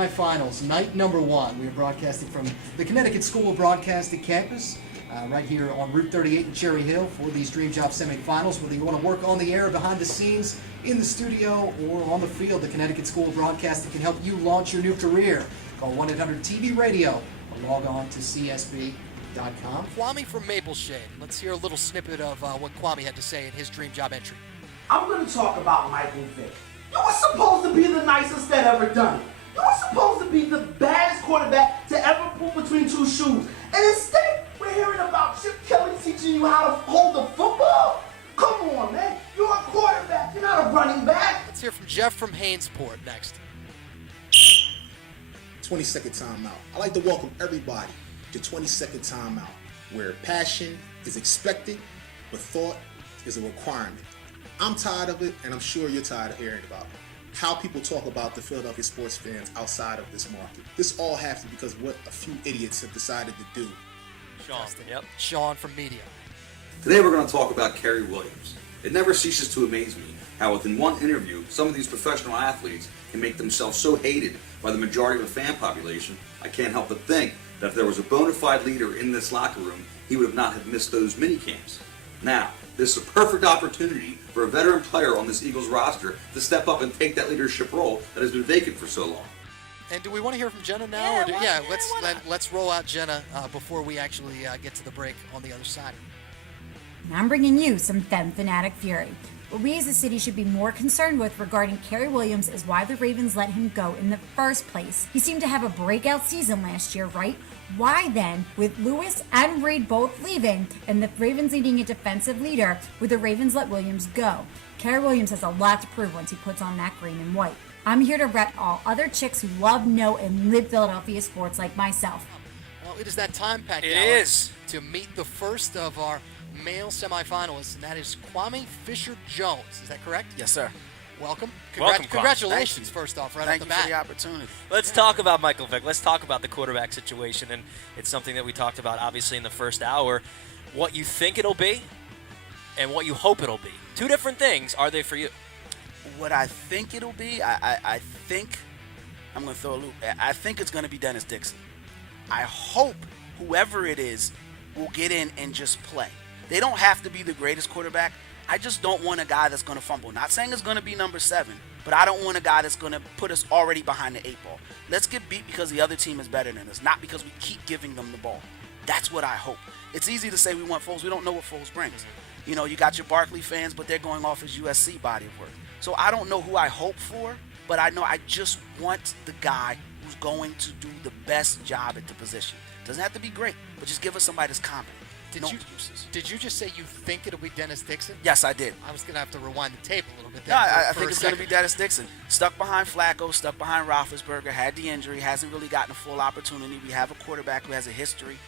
semifinals, night number 1. We are broadcasting from the Connecticut School of Broadcasting campus, right here on Route 38 in Cherry Hill for these Dream Job semifinals. Whether you want to work on the air, behind the scenes, in the studio, or on the field, the Connecticut School of Broadcasting can help you launch your new career. Call 1-800-TV-RADIO or log on to csb.com. Kwame from Mapleshade. Let's hear a little snippet of what Kwame had to say in his Dream Job entry. I'm going to talk about Michael Vick. You were supposed to be the nicest that ever done it. You were supposed to be the baddest quarterback to ever put between two shoes. And instead, we're hearing about Chip Kelly teaching you how to hold the football. Come on, man. You're a quarterback. You're not a running back. Let's hear from Jeff from Hainesport next. 20-second timeout. I'd like to welcome everybody to 20-second timeout, where passion is expected, but thought is a requirement. I'm tired of it, and I'm sure you're tired of hearing about how people talk about the Philadelphia sports fans outside of this market. This all happens because what a few idiots have decided to do. Sean. Yep. Sean from media. Today we're going to talk about Kerry Williams. It never ceases to amaze me how within one interview, some of these professional athletes can make themselves so hated by the majority of the fan population. I can't help but think that if there was a bona fide leader in this locker room, he would not have missed those mini camps. Now, this is a perfect opportunity for a veteran player on this Eagles roster to step up and take that leadership role that has been vacant for so long. And do we want to hear from Jenna now? Let's roll out Jenna before we actually get to the break on the other side. I'm bringing you some Fanatic fury. What we as a city should be more concerned with regarding Kerry Williams is why the Ravens let him go in the first place. He seemed to have a breakout season last year, right? Why then, with Lewis and Reed both leaving and the Ravens needing a defensive leader, would the Ravens let Williams go? Kerry Williams has a lot to prove once he puts on that green and white. I'm here to rep all other chicks who love, know, and live Philadelphia sports like myself. Well, it is that time, Pat. It is. To meet the first of our male semifinalists, and that is Kwame Fisher-Jones. Is that correct? Yes, sir. Welcome. Welcome, Kwame. Congratulations, first off, right Thank off the you bat. for the opportunity. Let's talk about Michael Vick. Let's talk about the quarterback situation, and it's something that we talked about, obviously, in the first hour. What you think it'll be and what you hope it'll be. Two different things. Are they for you? What I think it'll be, I think, I'm going to throw a loop. I think it's going to be Dennis Dixon. I hope whoever it is will get in and just play. They don't have to be the greatest quarterback. I just don't want a guy that's going to fumble. Not saying it's going to be number 7, but I don't want a guy that's going to put us already behind the 8 ball. Let's get beat because the other team is better than us, not because we keep giving them the ball. That's what I hope. It's easy to say we want Foles. We don't know what Foles brings. You know, you got your Barkley fans, but they're going off his USC body of work. So I don't know who I hope for, but I know I just want the guy who's going to do the best job at the position. Doesn't have to be great, but just give us somebody that's competent. Did you just say you think it'll be Dennis Dixon? Yes, I did. I was going to have to rewind the tape a little bit there. No, I think it's going to be Dennis Dixon. Stuck behind Flacco, stuck behind Roethlisberger, had the injury, hasn't really gotten a full opportunity. We have a quarterback who has a history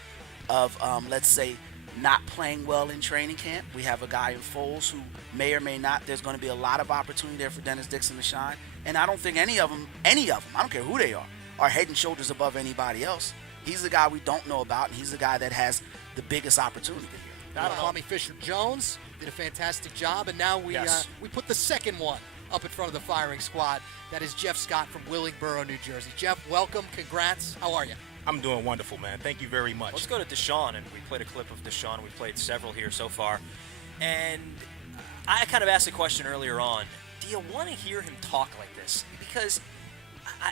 of, let's say, not playing well in training camp. We have a guy in Foles who may or may not. There's going to be a lot of opportunity there for Dennis Dixon to shine. And I don't think any of them, I don't care who they are head and shoulders above anybody else. He's the guy we don't know about, and he's the guy that has the biggest opportunity here. Kwame Fisher-Jones did a fantastic job, and now we put the second one up in front of the firing squad. That is Jeff Scott from Willingboro, New Jersey. Jeff, welcome. Congrats. How are you? I'm doing wonderful, man. Thank you very much. Let's go to Deshaun, and we played a clip of Deshaun. We've played several here so far. And I kind of asked a question earlier on. Do you want to hear him talk like this? Because,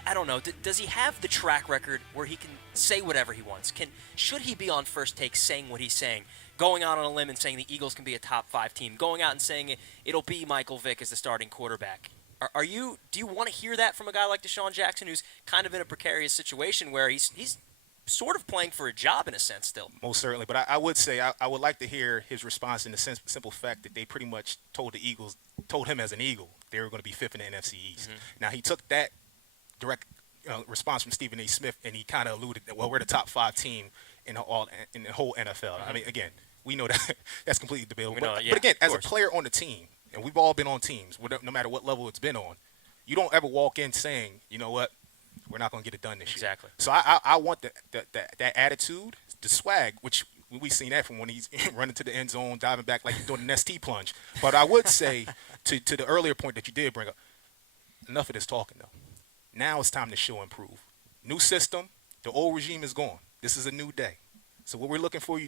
I don't know, does he have the track record where he can say whatever he wants? Should he be on First Take saying what he's saying, going out on a limb and saying the Eagles can be a top 5 team, going out and saying it'll be Michael Vick as the starting quarterback? Do you want to hear that from a guy like Deshaun Jackson, who's kind of in a precarious situation where he's sort of playing for a job in a sense still? Most certainly, but I would say I would like to hear his response in the simple fact that they pretty much told him as an Eagle they were going to be 5th in the NFC East. Mm-hmm. Now he took that direct response from Stephen A. Smith and he kind of alluded that, well, we're the top 5 team in the whole NFL. Mm-hmm. I mean, again, we know that that's completely debatable. But again, as a player on the team, and we've all been on teams, no matter what level it's been on, you don't ever walk in saying, you know what, we're not going to get it done this year. Exactly. So I want that attitude, the swag, which we've seen that from when he's running to the end zone, diving back like he's doing an ST plunge. But I would say, to the earlier point that you did bring up, enough of this talking, though. Now it's time to show and prove. New system. The old regime is gone. This is a new day. So what we're looking for,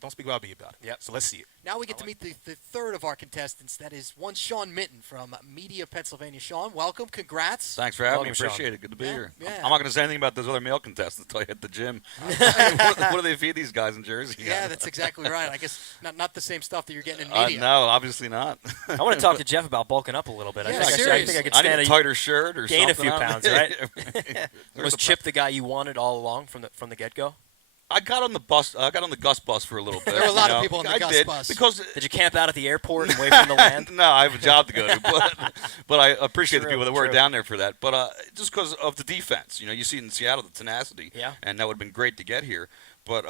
don't speak about, be about it. Yep. So let's see it. Now we get to meet the third of our contestants. That is one Sean Minton from Media, Pennsylvania. Sean, welcome. Congrats. Thanks for having me. Welcome, Sean. Appreciate it. Good to be here. Yeah. I'm not going to say anything about those other male contestants until I hit the gym. What do they feed these guys in Jersey? Yeah, that's exactly right. I guess not the same stuff that you're getting in media. No, obiously not. I want to talk to Jeff about bulking up a little bit. Yeah, I think I could I stand need a tighter shirt or gain a something. few pounds, right? There's Was a Chip the guy you wanted all along from the get-go? I got on the bus. I got on the Gus bus for a little bit. There were a lot you of know. people on the I Gus did, bus. because Did you camp out at the airport and wait for him to land? no, I have a job to go to, but I appreciate the True, people that were true. down there for that. But just because of the defense, you see in Seattle the tenacity, Yeah. and that would have been great to get here. But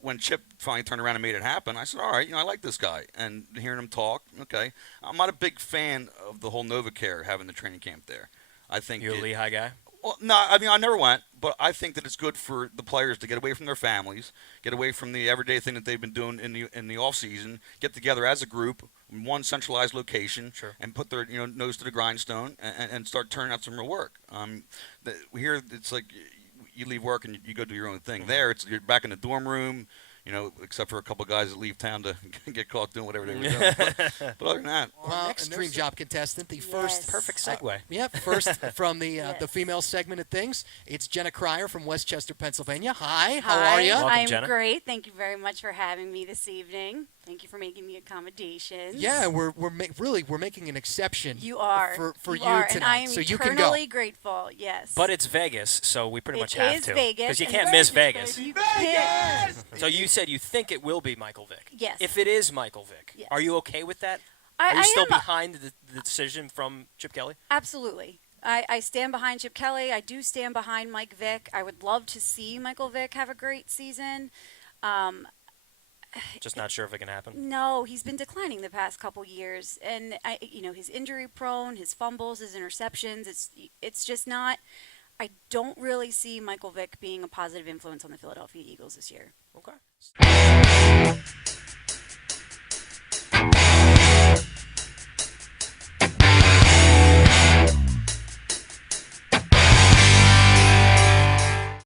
when Chip finally turned around and made it happen, I said, all right, I like this guy, and hearing him talk, okay. I'm not a big fan of the whole NovaCare having the training camp there. I think You a Lehigh guy? Well, no, I mean I never went, but I think that it's good for the players to get away from their families, get away from the everyday thing that they've been doing in the off season, get together as a group in one centralized location, Sure. and put their nose to the grindstone and start turning out some real work. Here it's like you leave work and you go do your own thing. There, you're back in the dorm room. Except for a couple guys that leave town to get caught doing whatever they were doing. But other than that, Our next dream job contestant, the first Perfect segue. first from the Yes. female segment of things. It's Jenna Cryer from Westchester, Pennsylvania. Hi, how Hi, are you? Welcome, I'm Jenna. great. Thank you very much for having me this evening. Thank you for making the accommodations. Yeah, we're making an exception. You are. for you are, tonight, and I am so you can go. eternally grateful. Yes. But it's Vegas, so we pretty much It have is to. Vegas. Because you and can't miss Vegas. You can't. So you said you think it will be Michael Vick. Yes. If it is Michael Vick, Yes. are you okay with that? I Are you still am behind the decision from Chip Kelly? absolutely. I stand behind Chip Kelly. I do stand behind Mike Vick. I would love to see Michael Vick have a great season. Just not sure if it can happen. No, he's been declining the past couple years, and he's injury prone. His fumbles, his interceptions. It's just not. I don't really see Michael Vick being a positive influence on the Philadelphia Eagles this year. Okay.